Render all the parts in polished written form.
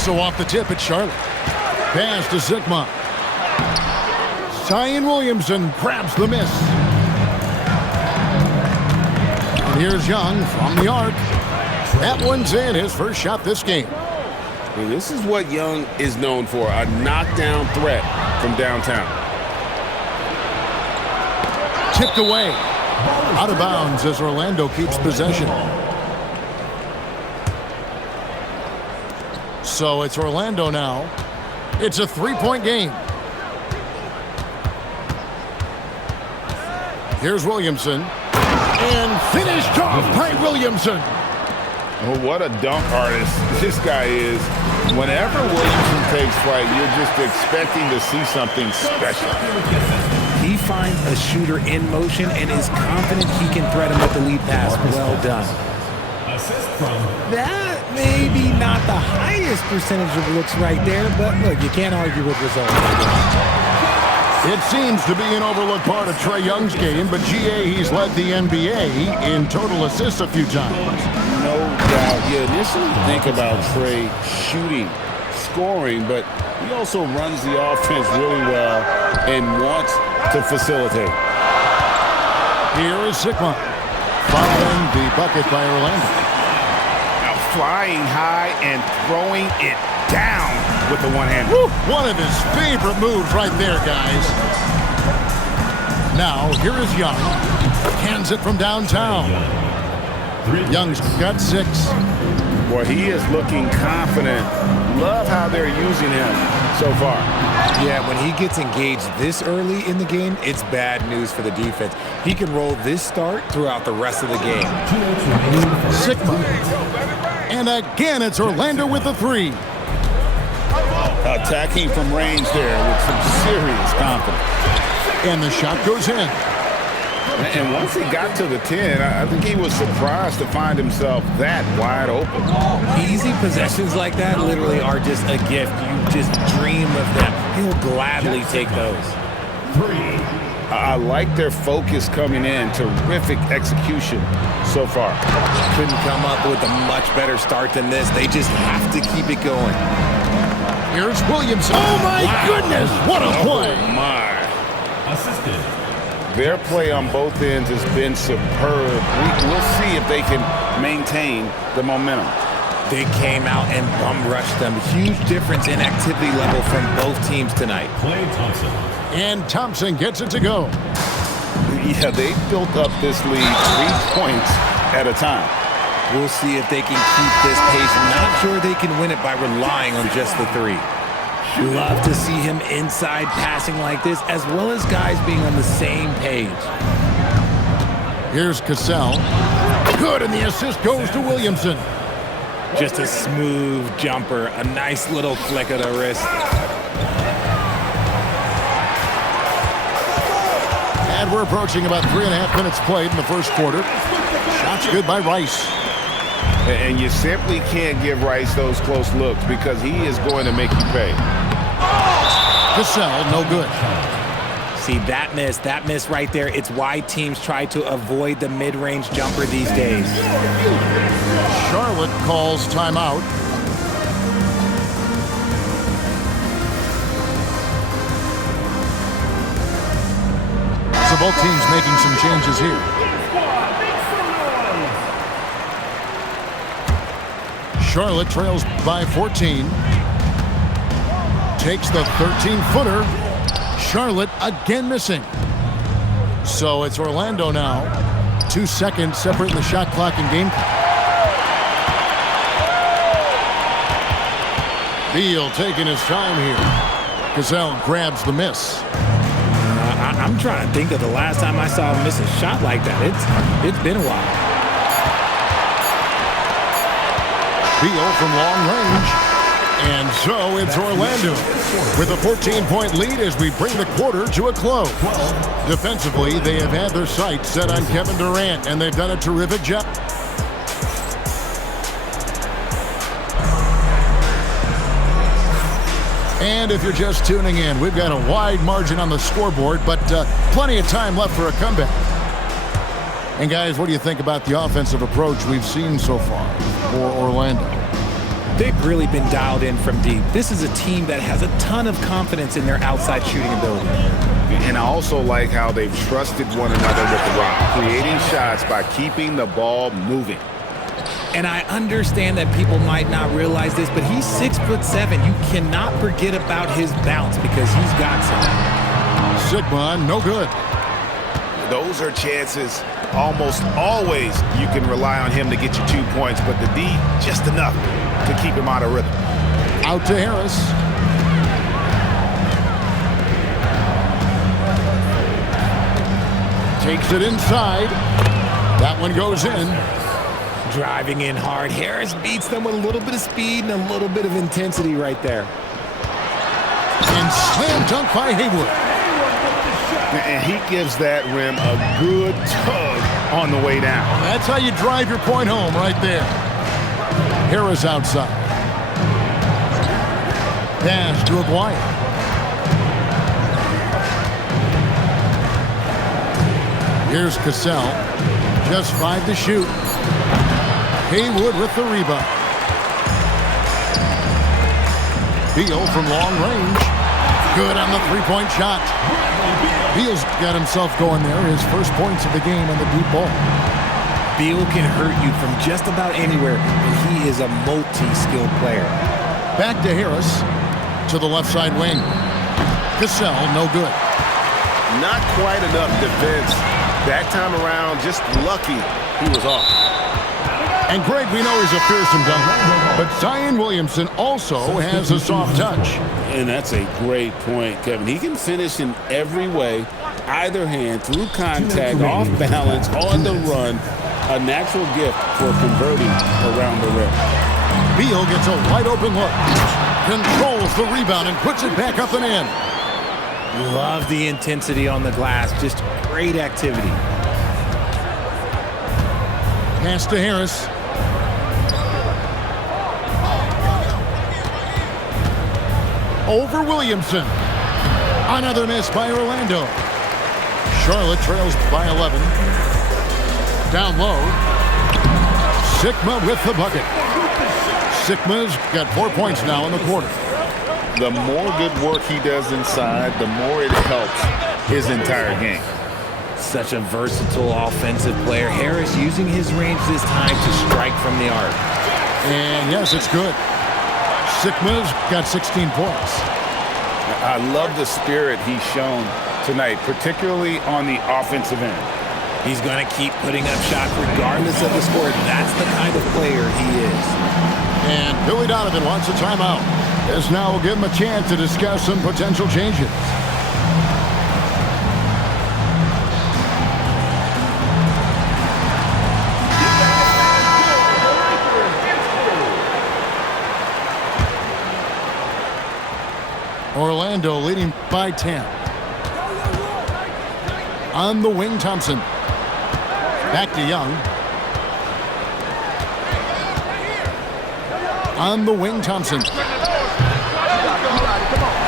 So off the tip, it's Charlotte. Pass to Sigma. Zion Williamson grabs the miss. And here's Young from the arc. That one's in, his first shot this game. And this is what Young is known for, a knockdown threat from downtown. Tipped away. Out of bounds as Orlando keeps possession. So it's Orlando now. It's a three-point game. Here's Williamson. And finished off by Williamson. Well, what a dunk artist this guy is. Whenever Williamson takes flight, you're just expecting to see something special. He finds a shooter in motion and is confident he can thread him with the lead pass. Well done. That may be not the highest percentage of looks right there, but look, you can't argue with results. It seems to be an overlooked part of Trae Young's game, but GA, he's led the NBA in total assists a few times. No doubt. You initially think about Trae shooting, scoring, but he also runs the offense really well and wants to facilitate. Here is Sigma, following the bucket by Orlando. Now flying high and throwing it down with the one-hander. One of his favorite moves right there, guys. Now, here is Young. Hands it from downtown. Young's got 6. Boy, he is looking confident. Love how they're using him so far. Yeah, when he gets engaged this early in the game, it's bad news for the defense. He can roll this start throughout the rest of the game. Sigma. And again, it's Orlando with the 3. Attacking from range there with some serious confidence. And the shot goes in. And once he got to the 10, I think he was surprised to find himself that wide open. Easy possessions like that literally are just a gift. You just dream of them. He'll gladly take those. I like their focus coming in. Terrific execution so far. Couldn't come up with a much better start than this. They just have to keep it going. Here's Williamson. Oh, my goodness. What a play. Oh, my. Their play on both ends has been superb. We'll see if they can maintain the momentum. They came out and bum rushed them. Huge difference in activity level from both teams tonight. And Thompson gets it to go. Yeah, they built up this lead 3 points at a time. We'll see if they can keep this pace. Not sure they can win it by relying on just the 3. Love to see him inside passing like this, as well as guys being on the same page. Here's Cassell. Good, and the assist goes to Williamson. Just a smooth jumper, a nice little flick of the wrist. And we're approaching about 3.5 minutes played in the first quarter. Shots good by Rice. And you simply can't give Rice those close looks because he is going to make you pay. Cassell, no good. See, that miss right there, it's why teams try to avoid the mid-range jumper these days. Charlotte calls timeout. So both teams making some changes here. Charlotte trails by 14. Takes the 13-footer. Charlotte again missing. So it's Orlando now. 2 seconds separating the shot clock and game clock. Beal taking his time here. Cassell grabs the miss. I'm trying to think of the last time I saw him miss a shot like that. It's been a while. Beal from long range. And so it's Orlando with a 14-point lead as we bring the quarter to a close. Defensively, they have had their sights set on Kevin Durant, and they've done a terrific job. And if you're just tuning in, we've got a wide margin on the scoreboard, but plenty of time left for a comeback. And guys, what do you think about the offensive approach we've seen so far for Orlando? They've really been dialed in from deep. This is a team that has a ton of confidence in their outside shooting ability. And I also like how they've trusted one another with the rock, creating shots by keeping the ball moving. And I understand that people might not realize this, but he's 6'7". You cannot forget about his bounce because he's got some. Sigma, no good. Those are chances. Almost always you can rely on him to get you 2 points, but the D, just enough to keep him out of rhythm. Out to Harris. Takes it inside. That one goes in. Driving in hard. Harris beats them with a little bit of speed and a little bit of intensity right there. And slam dunk by Haywood. And he gives that rim a good tug on the way down. That's how you drive your point home right there. Harris outside. Pass to Aguirre. Here's Cassell. Just 5 to shoot. Haywood with the rebound. Beal from long range. Good on the three-point shot. Beal's got himself going there. His first points of the game on the deep ball. Beal can hurt you from just about anywhere, and he is a multi-skilled player. Back to Harris. To the left side wing. Cassell, no good. Not quite enough defense. That time around, just lucky he was off. And Greg, we know he's a fearsome dunker, but Zion Williamson also has a soft touch. And that's a great point, Kevin. He can finish in every way, either hand, through contact, off balance, on the run. A natural gift for converting around the rim. Beal gets a wide open look. Controls the rebound and puts it back up and in. Love the intensity on the glass. Just great activity. Pass to Harris. Over Williamson. Another miss by Orlando. Charlotte trails by 11. Down low. Sigma with the bucket. Sigma's got 4 points now in the quarter. The more good work he does inside, the more it helps his entire game. Such a versatile offensive player. Harris using his range this time to strike from the arc. And yes, it's good. Sigma's got 16 points. I love the spirit he's shown tonight, particularly on the offensive end. He's going to keep putting up shots regardless of the score. That's the kind of player he is. And Billy Donovan wants a timeout. This now will give him a chance to discuss some potential changes. Orlando leading by 10. On the wing, Thompson. Back to Young. On the wing, Thompson.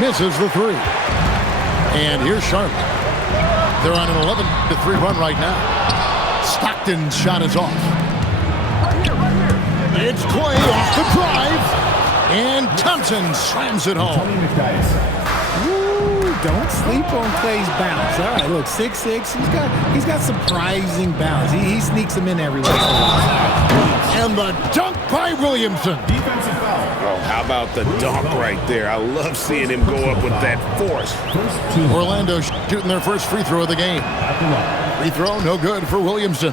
Misses the three. And here's Charlotte. They're on an 11-3 run right now. Stockton's shot is off. It's Clay off the drive. And Thompson slams it home. Ooh, don't sleep on Clay's bounce. All right, look, 6'6". He's got surprising bounce. He sneaks them in every once in a while. And the dunk by Williamson. Defensive foul. Oh, how about the dunk right there? I love seeing him go up with that force. Orlando shooting their first free throw of the game. Free throw, no good for Williamson.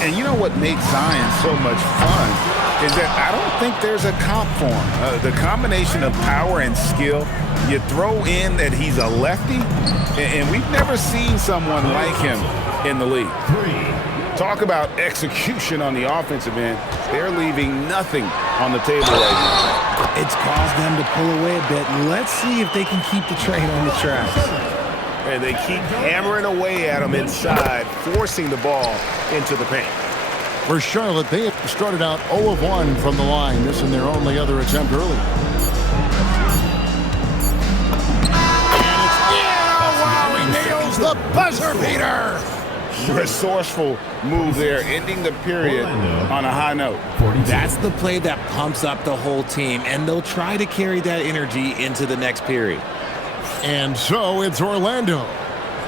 And you know what makes Zion so much fun is that I don't think there's a comp for him. The combination of power and skill, you throw in that he's a lefty, and we've never seen someone like him in the league. Talk about execution on the offensive end. They're leaving nothing on the table right now. It's caused them to pull away a bit. Let's see if they can keep the train on the tracks. And they keep hammering away at him inside, forcing the ball into the paint. For Charlotte, they have started out 0 of 1 from the line, missing their only other attempt early. And it's, yeah, wow, he nails the buzzer beater. resourceful move there, ending the period on a high note. That's the play that pumps up the whole team, and they'll try to carry that energy into the next period. And so it's Orlando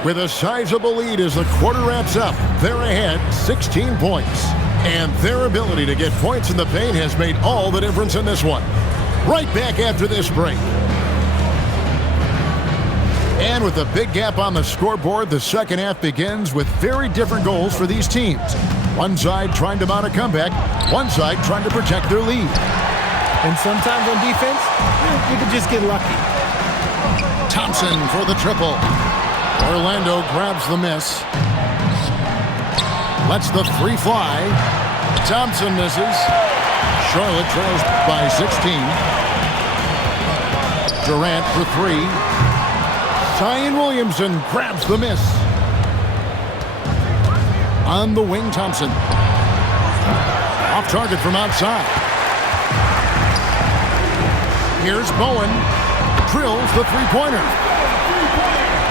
with a sizable lead as the quarter wraps up. They're ahead 16 points. And their ability to get points in the paint has made all the difference in this one. Right back after this break. And with a big gap on the scoreboard, the second half begins with very different goals for these teams. One side trying to mount a comeback, one side trying to protect their lead. And sometimes on defense, you can just get lucky. Thompson for the triple. Orlando grabs the miss. Lets the three fly. Thompson misses. Charlotte trails by 16. Durant for three. Zion Williamson grabs the miss. On the wing, Thompson. Off target from outside. Here's Bowen. Drills the three-pointer.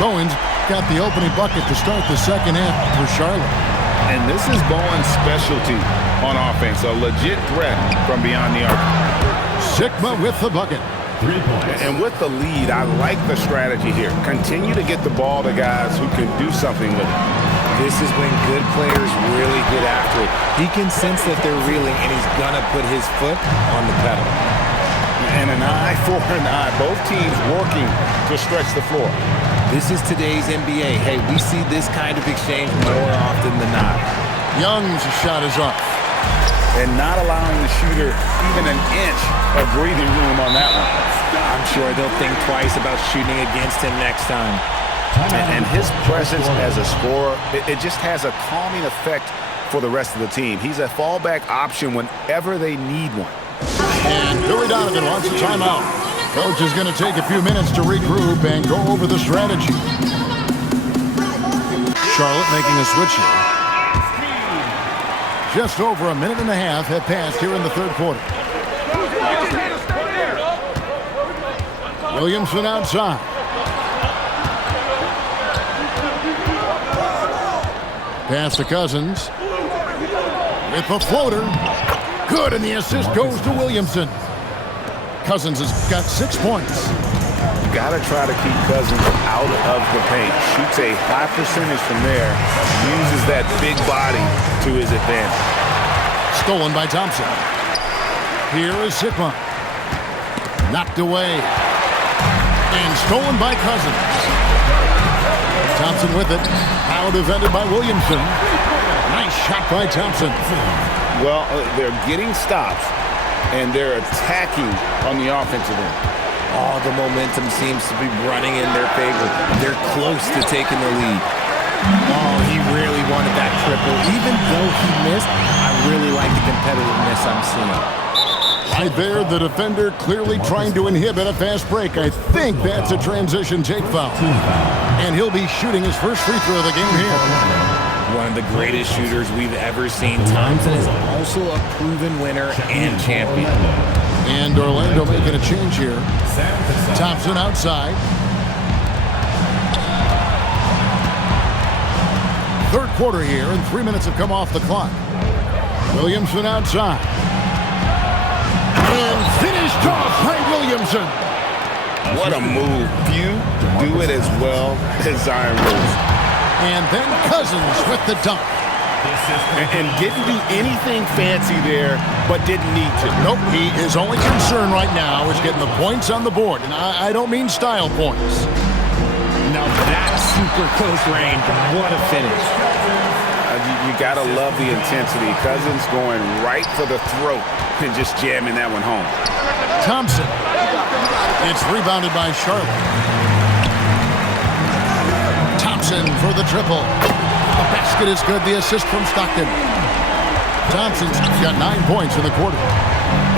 Bowen's got the opening bucket to start the second half for Charlotte. And this is Bowen's specialty on offense, a legit threat from beyond the arc. Sigma with the bucket. 3 points. And with the lead, I like the strategy here. Continue to get the ball to guys who can do something with it. This is when good players really get after it. He can sense that they're reeling, and he's going to put his foot on the pedal. And an eye for an eye. Both teams working to stretch the floor. This is today's NBA. Hey, we see this kind of exchange more often than not. Young's shot is off. And not allowing the shooter even an inch of breathing room on that one. I'm sure they'll think twice about shooting against him next time. And his presence as a scorer, it just has a calming effect for the rest of the team. He's a fallback option whenever they need one. And Billy Donovan wants a timeout. Coach is going to take a few minutes to regroup and go over the strategy. Charlotte making a switch here. Just over a minute and a half have passed here in the third quarter. Williamson outside. Pass to Cousins. With the floater. Good, and the assist goes to Williamson. Cousins has got 6 points. You got to try to keep Cousins out of the paint. Shoots a high percentage from there. Uses that big body to his advantage. Stolen by Thompson. Here is Sigma. Knocked away. And stolen by Cousins. Thompson with it. Now defended by Williamson. Nice shot by Thompson. Well, they're getting stops, and they're attacking on the offensive end. All the momentum seems to be running in their favor. They're close to taking the lead. Oh, he really wanted that triple. Even though he missed, I really like the competitiveness I'm seeing. Right there, the defender clearly trying to inhibit a fast break. I think that's a transition take foul. And he'll be shooting his first free throw of the game here. One of the greatest shooters we've ever seen. Thompson is also a proven winner and champion. And Orlando making a change here. Thompson outside. Third quarter here, and 3 minutes have come off the clock. Williamson outside. And finished off by Williamson. What a move. Few do it as well as Zion Williamson. And then Cousins with the dunk. And didn't do anything fancy there, but didn't need to. Nope, his only concern right now is getting the points on the board. And I don't mean style points. Now that's super close range. What a finish. You got to love the intensity. Cousins going right for the throat and just jamming that one home. Thompson. It's rebounded by Charlotte. Thompson for the triple. The basket is good. The assist from Stockton. Thompson's got 9 points in the quarter.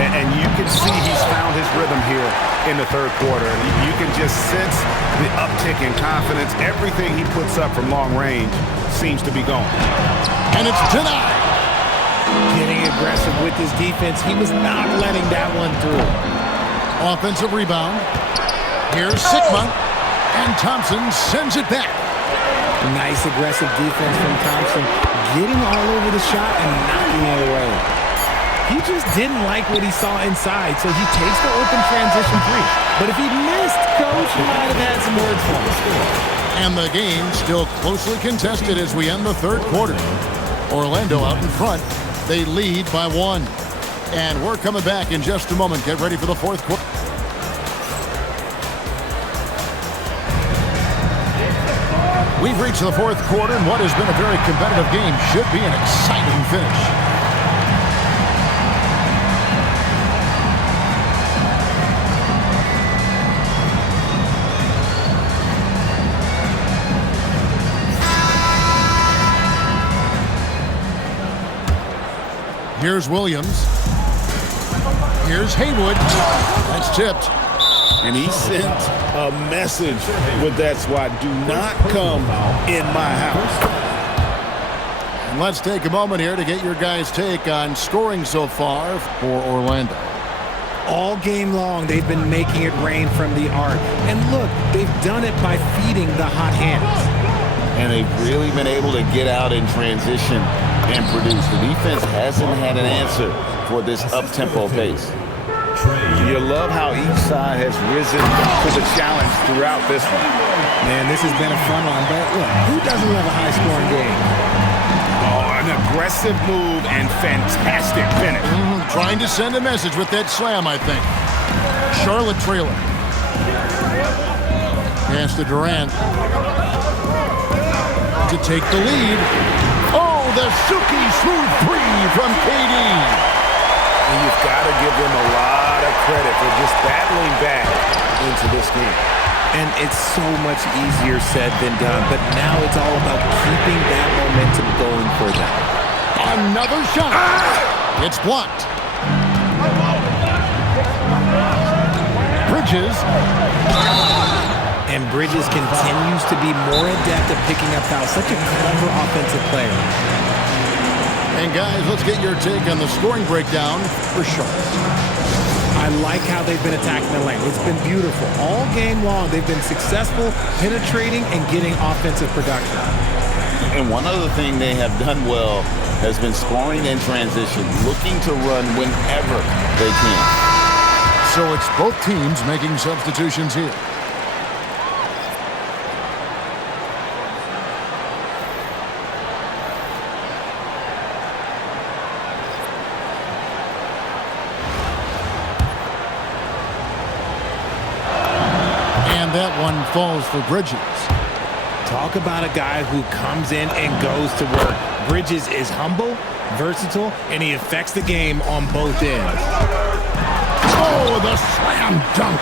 And you can see he's found his rhythm here in the third quarter. You can just sense the uptick in confidence. Everything he puts up from long range seems to be going. And it's denied. Getting aggressive with his defense. He was not letting that one through. Offensive rebound. Here's Sigma. And Thompson sends it back. Nice aggressive defense from Thompson, getting all over the shot and knocking it away. He just didn't like what he saw inside, so he takes the open transition three. But if he missed, Coach might have had some words for him. And the game still closely contested as we end the third quarter. Orlando out in front. They lead by 1. And we're coming back in just a moment. Get ready for the fourth quarter. We've reached the fourth quarter, and what has been a very competitive game should be an exciting finish. Here's Williams. Here's Haywood. That's tipped. And he sent a message with that swat. Do not come in my house. And let's take a moment here to get your guys' take on scoring so far for Orlando. All game long, they've been making it rain from the arc. And look, they've done it by feeding the hot hands. And they've really been able to get out in transition and produce. The defense hasn't had an answer for this up-tempo pace. You love how each side has risen to the challenge throughout this one. Man, this has been a fun one, but look, who doesn't love a high-scoring game? Oh, an aggressive move and fantastic finish. Trying to send a message with that slam, I think. Charlotte trailer. Pass to Durant. To take the lead. Oh, the silky smooth three from KD. And you've got to give them a lot of credit for just battling back into this game. And it's so much easier said than done, but now it's all about keeping that momentum going for them. Another shot. It's blocked. Bridges. And Bridges continues to be more adept at picking up fouls. Such a clever offensive player. And guys, let's get your take on the scoring breakdown for Charlotte. I like how they've been attacking the lane. It's been beautiful. All game long, they've been successful penetrating and getting offensive production. And one other thing they have done well has been scoring in transition, looking to run whenever they can. So it's both teams making substitutions here. That one falls for Bridges. Talk about a guy who comes in and goes to work. Bridges is humble, versatile, and he affects the game on both ends. Oh, the slam dunk.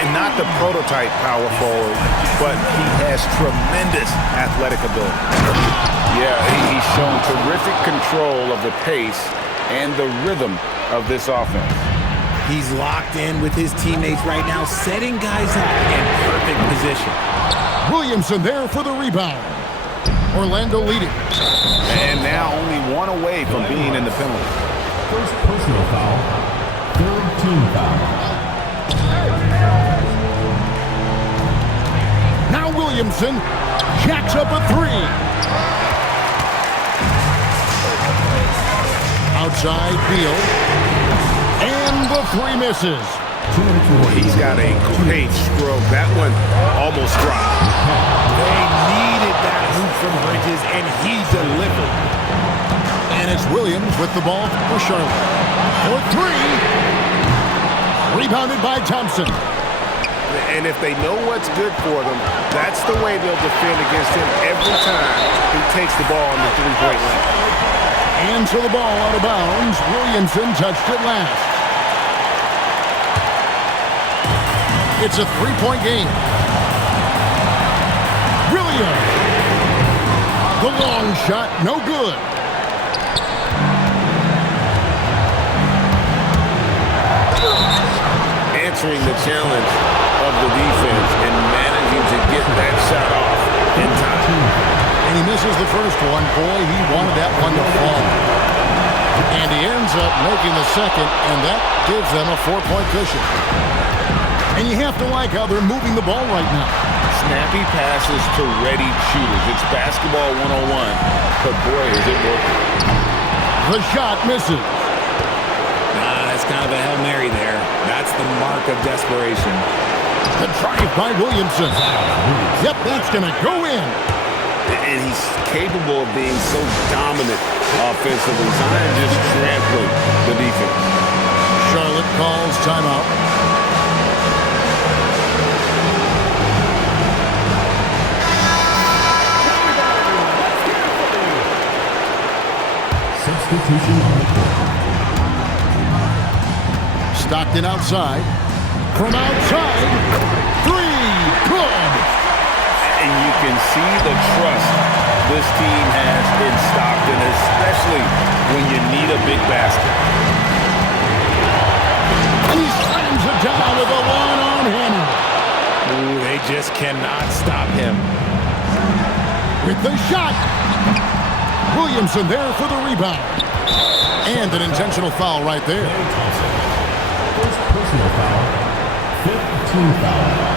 And not the prototype power forward, but he has tremendous athletic ability. Yeah, he's shown terrific control of the pace and the rhythm of this offense. He's locked in with his teammates right now, setting guys up in perfect position. Williamson there for the rebound. Orlando leading. And now only one away from being in the penalty. First personal foul, third team foul. Now Williamson jacks up a three. Outside Beal. And the three misses. He's got a great stroke. That one almost dropped. They needed that hoop from Bridges, and he delivered. And it's Williams with the ball for Charlotte. For three. Rebounded by Thompson. And if they know what's good for them, that's the way they'll defend against him every time he takes the ball in the three-point line. And so the ball out of bounds. Williamson touched it last. It's a three-point game. Williams. The long shot, no good. Answering the challenge of the defense and managing to get that shot off in time. And he misses the first one. Boy, he wanted that one to fall. And he ends up making the second, and that gives them a 4-point cushion. And you have to like how they're moving the ball right now. snappy passes to ready shooters. It's basketball 101, but boy, is it working. The shot misses. That's kind of a Hail Mary there. That's the mark of desperation. The drive by Williamson. Yep, that's going to go in. And he's capable of being so dominant offensively. Zion just trampled the defense. Charlotte calls timeout. Substitution on the court. Stockton outside. From outside. Three. Good. And you can see the trust this team has in Stockton, especially when you need a big basket. He slams it down with a one-arm hammer. Ooh, they just cannot stop him. With the shot. Williamson there for the rebound. And an intentional foul right there. First personal foul. Fifth team foul.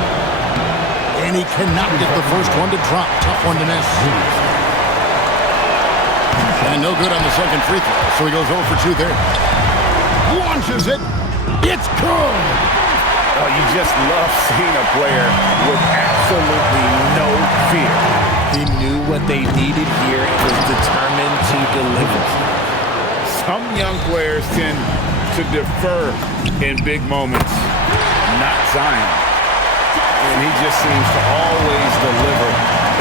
And he cannot get the first one to drop. Tough one to miss. And no good on the second free throw. So he goes 0 for 2 there. Launches it. It's good. Oh, you just love seeing a player with absolutely no fear. He knew what they needed here and was determined to deliver. Some young players tend to defer in big moments. Not Zion. And he just seems to always deliver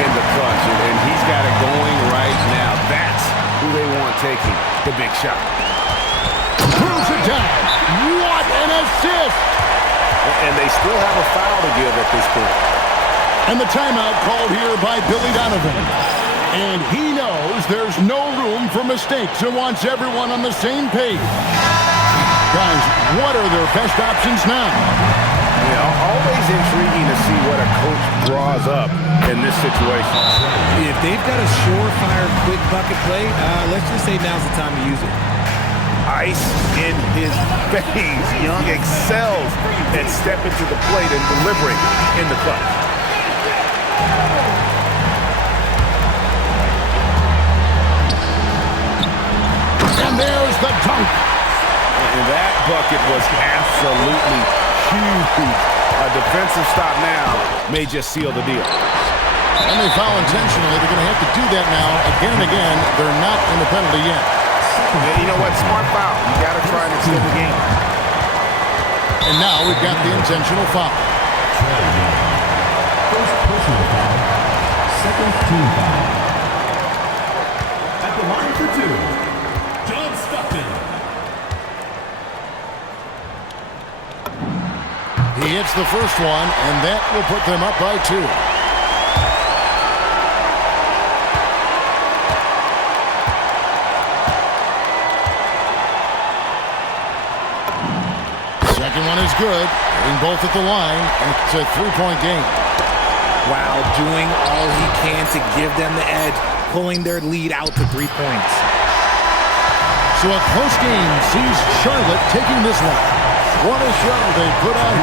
in the clutch. And he's got it going right now. That's who they want taking the big shot. Throws it down. What an assist. And they still have a foul to give at this point. And the timeout called here by Billy Donovan. And he knows there's no room for mistakes and wants everyone on the same page. Guys, what are their best options now? You know, always intriguing to see what a coach draws up in this situation. If they've got a surefire quick bucket play, let's just say now's the time to use it. Ice in his face. Young excels at stepping to the plate and delivering in the clutch. And there's the dunk. And that bucket was absolutely huge. A defensive stop now may just seal the deal. And they foul intentionally. They're going to have to do that now again and again. They're not in the penalty yet. You know what? Smart foul. You got to try and extend the game. And now we've got the intentional foul. First personal foul. Second team foul. At the line for two, John Stockton. He hits the first one, and that will put them up by 2. Second one is good. Hitting both at the line, and it's a 3-point game. While doing all he can to give them the edge, pulling their lead out to 3 points. So a close game sees Charlotte taking this one. What a show they put on.